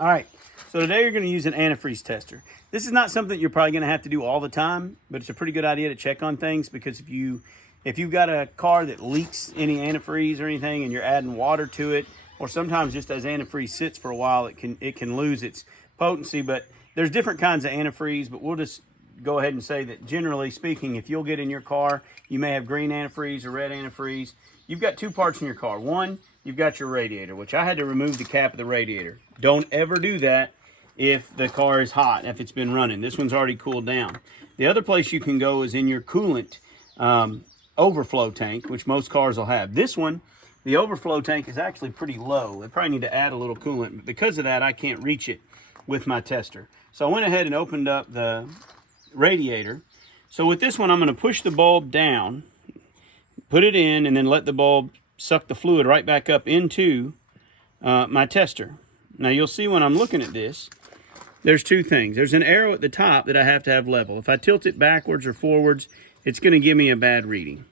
All right, so today you're going to use an antifreeze tester. This is not something you're probably going to have to do all the time, but it's a pretty good idea to check on things, because if you've got a car that leaks any antifreeze or anything and you're adding water to it, or sometimes just as antifreeze sits for a while, it can lose its potency. But there's different kinds of antifreeze, but we'll just go ahead and say that generally speaking, if you'll get in your car, you may have green antifreeze or red antifreeze. You've got two parts in your car. One, you've got your radiator, which I had to remove the cap of the radiator. Don't ever do that if the car is hot, if it's been running. This one's already cooled down. The other place you can go is in your coolant overflow tank, which most cars will have. This one, the overflow tank is actually pretty low. They probably need to add a little coolant, but because of that, I can't reach it with my tester. So I went ahead and opened up the radiator. So with this one, I'm going to push the bulb down, put it in, and then let the bulb suck the fluid right back up into my tester. Now you'll see when I'm looking at this, there's two things. There's an arrow at the top that I have to have level. If I tilt it backwards or forwards, it's going to give me a bad reading.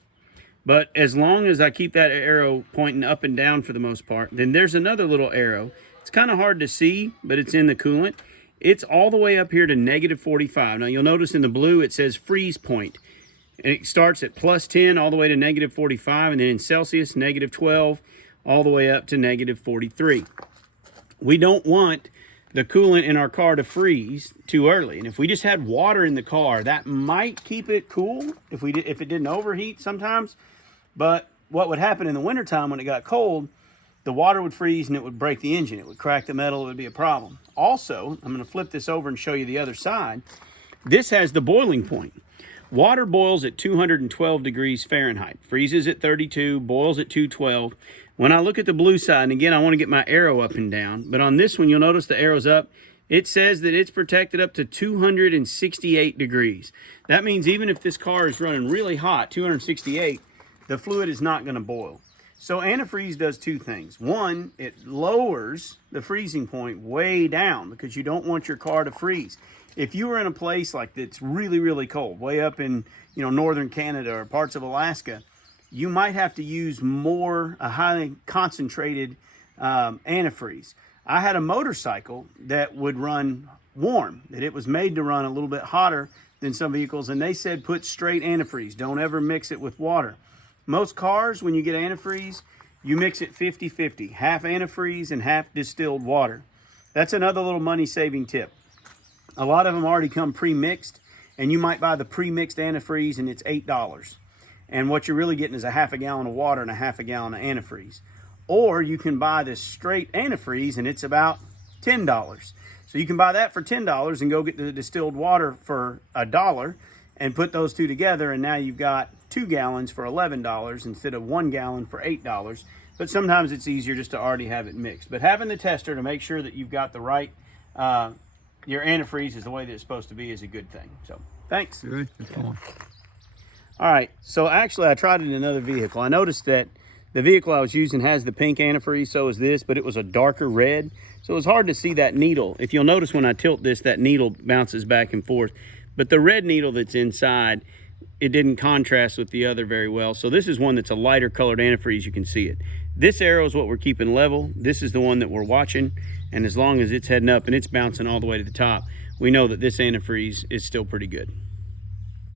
But as long as I keep that arrow pointing up and down for the most part, then there's another little arrow. It's kind of hard to see, but it's in the coolant. It's all the way up here to negative 45. Now you'll notice in the blue it says freeze point. And it starts at plus 10 all the way to negative 45, and then in Celsius, negative 12, all the way up to negative 43. We don't want the coolant in our car to freeze too early. And if we just had water in the car, that might keep it cool if it didn't overheat sometimes. But what would happen in the wintertime when it got cold, the water would freeze and it would break the engine. It would crack the metal. It would be a problem. Also, I'm going to flip this over and show you the other side. This has the boiling point. Water boils at 212 degrees Fahrenheit, freezes at 32, boils at 212. When I look at the blue side, and again, I want to get my arrow up and down, but on this one, you'll notice the arrow's up. It says that it's protected up to 268 degrees. That means even if this car is running really hot, 268, the fluid is not going to boil. So antifreeze does two things. One, it lowers the freezing point way down because you don't want your car to freeze. If you were in a place like that's really, really cold, way up in northern Canada or parts of Alaska, you might have to use a highly concentrated antifreeze. I had a motorcycle that would run warm, that it was made to run a little bit hotter than some vehicles, and they said put straight antifreeze. Don't ever mix it with water. Most cars, when you get antifreeze, you mix it 50-50, half antifreeze and half distilled water. That's another little money-saving tip. A lot of them already come pre-mixed, and you might buy the pre-mixed antifreeze and it's $8. And what you're really getting is a half a gallon of water and a half a gallon of antifreeze. Or you can buy this straight antifreeze and it's about $10. So you can buy that for $10 and go get the distilled water for $1 and put those two together, and now you've got 2 gallons for $11 instead of 1 gallon for $8. But sometimes it's easier just to already have it mixed. But having the tester to make sure that you've got the right your antifreeze is the way that it's supposed to be is a good thing. So thanks. Good. All right, so actually I tried it in another vehicle. I noticed that the vehicle I was using has the pink antifreeze, so is this, but it was a darker red. So it was hard to see that needle. If you'll notice when I tilt this, that needle bounces back and forth. But the red needle that's inside, it didn't contrast with the other very well. So this is one that's a lighter colored antifreeze. You can see it. This arrow is what we're keeping level. This is the one that we're watching. And as long as it's heading up and it's bouncing all the way to the top, we know that this antifreeze is still pretty good.